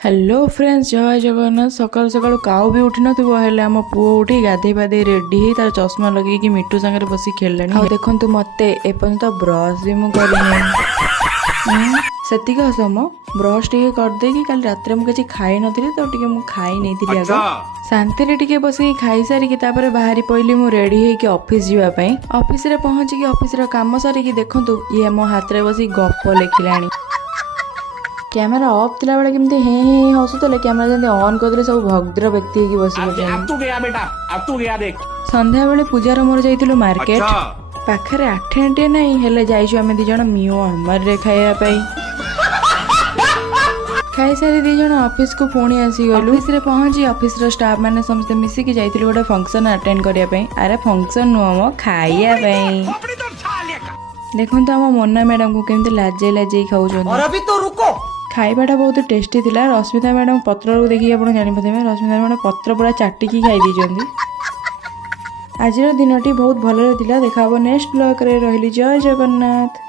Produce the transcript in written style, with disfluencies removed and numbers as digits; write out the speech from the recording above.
Hello friends, जय जगन्नाथ। सकाल सकाल काउ भी उठी नथिबो हेले आम पुओ उठी गाधे पाधे रेडी ही तार चश्मा लगे मिट्टू सागर बस खेलानी। हाँ देखु मते एपर्यंत ब्रश भी मुझे सेतिक सम ब्रश टे करदे कल रात मुझे खाई नी तो टे मुझे खाई नहीं आग शांति टे बस खाई सारिकी बाहरी पड़ी मुझे रेडी होकर ऑफिस जावाई। ऑफिस रे पहुँचिकी ऑफिस काम सारिकी देखु ये मो हाथ में बस गप लिखिला। कैमेरा ऑफ थिला बेले केमती हे हे हसुतले कैमेरा जंती ऑन करदे सब भद्र व्यक्ति की बस अब तू गया बेटा, अब तू गया देख। संध्या बेले पूजार मोर जाइतिलु मार्केट पाखरे आठेंटे नहीं हेले जाइछु आमे दी जण मियो हमर रे खाया पाई। खाई सारी दी जण ऑफिस को पुणी आसी गलु। ऑफिस रे पहुंची ऑफिस रो स्टाफ माने समस्त मिसी के जाइतिलु गोटे फंक्शन अटेंड करिया पाई। अरे फंक्शन नु हम खाइया पाई। देखंतु हम मोना मैडम को केमती लाजे लाजे खाउछन। और अभी तो रुको। खाइबाटा बहुत टेस्टी थिला। रश्मिता मैडम पत्र को देखिए आप जानीपे रश्मिता मैडम पत्र पूरा चाटिकी खाई दी। आज दिन टी बहुत भल देखा नेक्स्ट ब्लॉग रे रही। जय जगन्नाथ।